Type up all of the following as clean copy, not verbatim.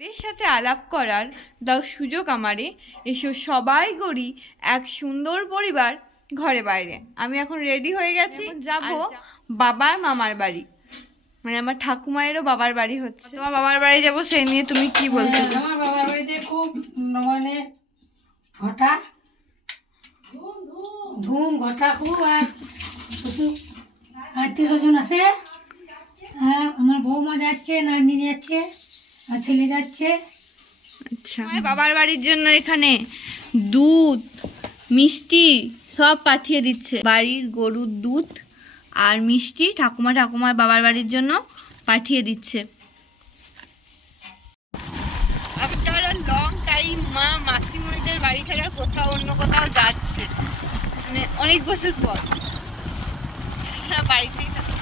এদের সাথে আলাপ করার দাও সুযোগ আমারে, এসো সবাই করি এক সুন্দর পরিবার ঘরে বাইরে। আমি এখন রেডি হয়ে গেছি, যাব বাবার মামার বাড়ি, মানে আমার ঠাকুমায়েরও বাবার বাড়ি হচ্ছে। তোমার বাবার বাড়ি যাবো, সেই নিয়ে তুমি কি বলছো? আমার বাবার বাড়িতে খুব মানে ঘটা ধুম ঘটা খুব, আর আত্মীয় স্বজন আছে। আর আমার বৌমা যাচ্ছে, নাতনি যাচ্ছে, আর ছেলে যাচ্ছে। আচ্ছা, বাবার বাড়ির জন্য এখানে দুধ মিষ্টি সব পাঠিয়ে দিচ্ছে। বাড়ির গরুর দুধ আর মিষ্টি ঠাকুমার বাবার বাড়ির জন্য পাঠিয়ে দিচ্ছে। আফটার আ লং টাইম মা মাসিমণিদের বাড়ি ছাড়া অন্য কোথাও যাচ্ছে, মানে অনেক বছর পর। বাড়িতেই থাকে।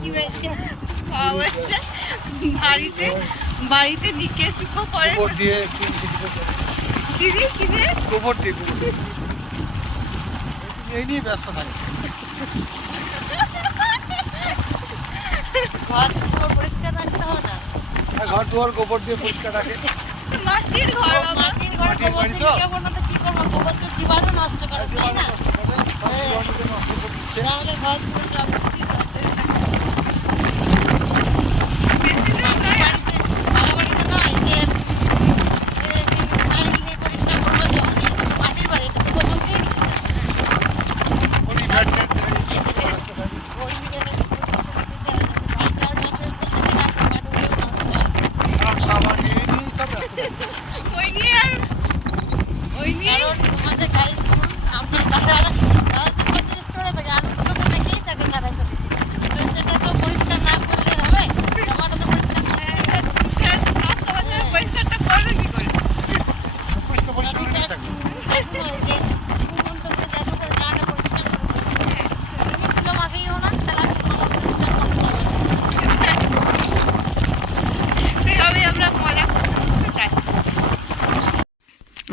কি বলছে? বাড়িতে দিকে চুপো করে দিদি কি দিয়ে গোবর দিয়ে এই নিয়ে ব্যস্ত থাকে। ঘর দুয়ার পরিষ্কার রাখতে হবে না? ঘর দুয়ার গোবর দিয়ে পরিষ্কার রাখে। মাটির ঘর, মাটির ঘর গোবর দিয়ে কি করবো না? কি করবো? গোবর তো জীবাণু নষ্ট করে, তাই না? তাহলে ঘর দুয়ার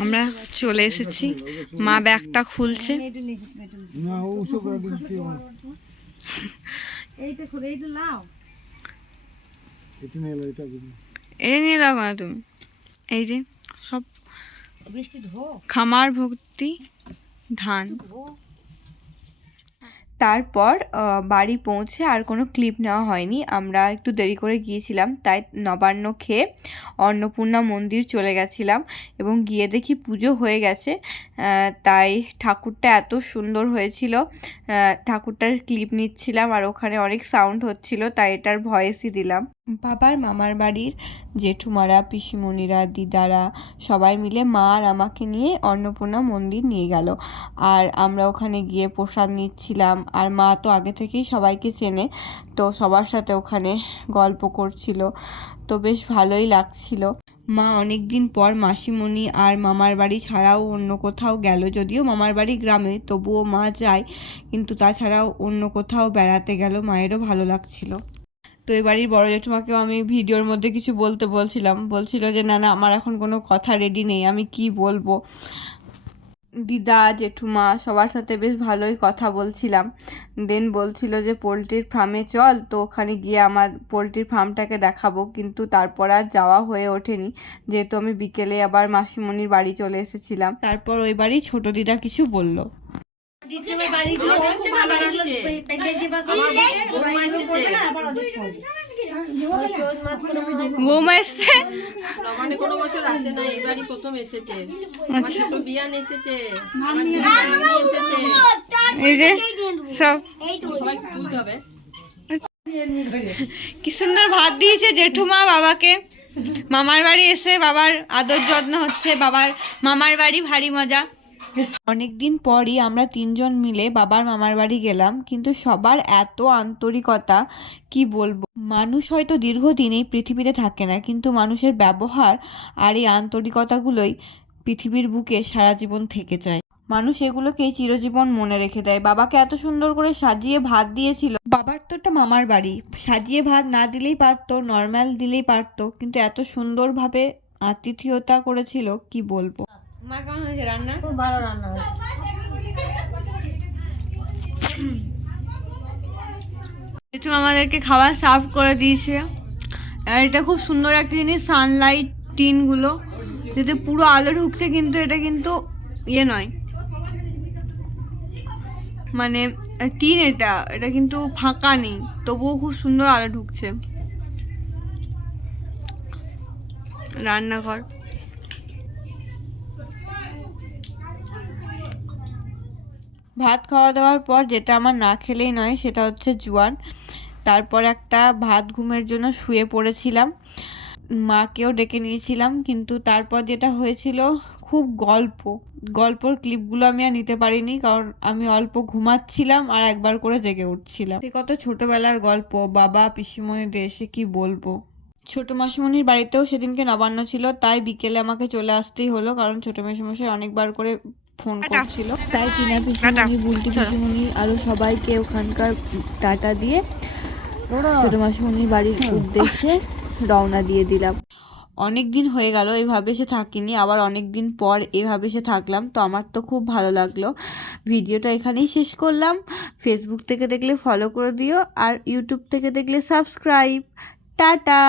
আমরা চলে এসেছি। মা ব্যাগটা খুলছে। এটা নিয়ে দাও না তুমি। এই যে সব খামার ভর্তি ধান। তারপর বাড়ি পৌঁছে আর কোনো ক্লিপ নেওয়া হয়নি, আমরা একটু দেরি করে গিয়েছিলাম, তাই নবান্ন খেয়ে অন্নপূর্ণা মন্দির চলে গেছিলাম এবং গিয়ে দেখি পুজো হয়ে গেছে। তাই ঠাকুরটা এত সুন্দর হয়েছিল, ঠাকুরটার ক্লিপ নিচ্ছিলাম আর ওখানে অনেক সাউন্ড হচ্ছিল, তাই এটার ভয়েসই দিলাম। বাবার মামার বাড়ির জেঠুমারা, পিসিমণিরা, দিদারা সবাই মিলে মা আর আমাকে নিয়ে অন্নপূর্ণা মন্দির নিয়ে গেল। আর আমরা ওখানে গিয়ে প্রসাদ নিচ্ছিলাম, আর মা তো আগে থেকেই সবাইকে চেনে, তো সবার সাথে ওখানে গল্প করছিল, তো বেশ ভালোই লাগছিল। মা অনেক দিন পর মাসিমণি আর মামার বাড়ি ছাড়াও অন্য কোথাও গেল, যদিও মামার বাড়ি গ্রামে, তবুও মা যায়, কিন্তু তাছাড়াও অন্য কোথাও বেড়াতে গেল, মায়েরও ভালো লাগছিল। তো এই বাড়ির বড় জেঠুমাকেও আমি ভিডিওর মধ্যে কিছু বলছিল যে না আমার এখন কোনো কথা রেডি নেই, আমি কি বলবো। দিদা জেঠুমা সবার সাথে বেশ ভালোই কথা বলছিলাম। দেন বলছিল যে পোলট্রির ফার্মে চল, তো ওখানে গিয়ে আমার পোলট্রির ফার্মটাকে দেখাবো, কিন্তু তারপর আর যাওয়া হয়ে ওঠেনি, যেহেতু আমি বিকেলে আবার মাসিমণির বাড়ি চলে এসেছিলাম। তারপর ওই বাড়ি ছোট দিদা কিছু বলল। বৌমা এসছে, কোনো বছর আসে না, এবারই প্রথম এসেছে। আমার ছোট বিয়ান এসেছে, এই যে সব বুঝতে কি সুন্দর ভাত দিয়েছে জেঠুমা বাবাকে। মামার বাড়ি এসে বাবার আদর যত্ন হচ্ছে, বাবার মামার বাড়ি ভারী মজা। অনেকদিন পরই আমরা তিনজন মিলে বাবার মামার বাড়ি গেলাম, কিন্তু সবার এত আন্তরিকতা কি বলবো। মানুষ হয়তো দীর্ঘদিন এই পৃথিবীতে থাকে না, কিন্তু মানুষের ব্যবহার আর এই আন্তরিকতাগুলোই পৃথিবীর বুকে সারা জীবন থেকে যায়। মানুষ এগুলোকেই চিরজীবন মনে রেখে দেয়। বাবাকে এত সুন্দর করে সাজিয়ে ভাত দিয়েছিল। বাবার তো একটা মামার বাড়ি, সাজিয়ে ভাত না দিলেই পারতো, নর্মাল দিলেই পারতো, কিন্তু এত সুন্দরভাবে আতিথেয়তা করেছিল কি বলবো। মা কেমন হয়েছে রান্না? খুব ভালো রান্না হয়েছে। জেঠু আমাদেরকে খাবার সার্ভ করে দিয়েছে। আর এটা খুব সুন্দর একটা জিনিস, সানলাইট টিনগুলো যেতে পুরো আলো ঢুকছে, কিন্তু এটা কিন্তু ইয়ে নয়, মানে টিন, এটা কিন্তু ফাঁকা নেই, তবুও খুব সুন্দর আলো ঢুকছে। রান্নাঘর, ভাত খাওয়া দাওয়ার পর যেটা আমার না খেলেই নয় সেটা হচ্ছে জোয়ান। তারপর একটা ভাত ঘুমের জন্য শুয়ে পড়েছিলাম, মাকেও ডেকে নিয়েছিলাম, কিন্তু তারপর যেটা হয়েছিল খুব গল্পর ক্লিপগুলো আমি আর নিতে পারিনি, কারণ আমি অল্প ঘুমাচ্ছিলাম আর একবার করে জেগে উঠছিলাম। সে কত ছোটবেলার গল্প, বাবা পিসিমণিদের এসে কি বলবো। ছোট মাসিমণির বাড়িতেও সেদিনকে নবান্ন ছিল, তাই বিকেলে আমাকে চলে আসতেই হলো, কারণ ছোট মাসিমশাই অনেকবার করে ফোন করছিল। তাই টিনা পিসিমণি, বুলটি পিসিমণি আরো সবাইকে ওখানকার টাটা দিয়ে ছোট মাসিমণির বাড়ির উদ্দেশ্যে রওনা দিয়ে দিলাম। অনেক দিন হয়ে গেল এভাবে সে থাকিনি, আবার অনেক দিন পর এভাবে সে থাকলাম, তো আমার তো খুব ভালো লাগলো। ভিডিওটা এখানেই শেষ করলাম। ফেসবুক থেকে দেখলে ফলো করে দিও, আর ইউটিউব থেকে দেখলে সাবস্ক্রাইব। টাটা।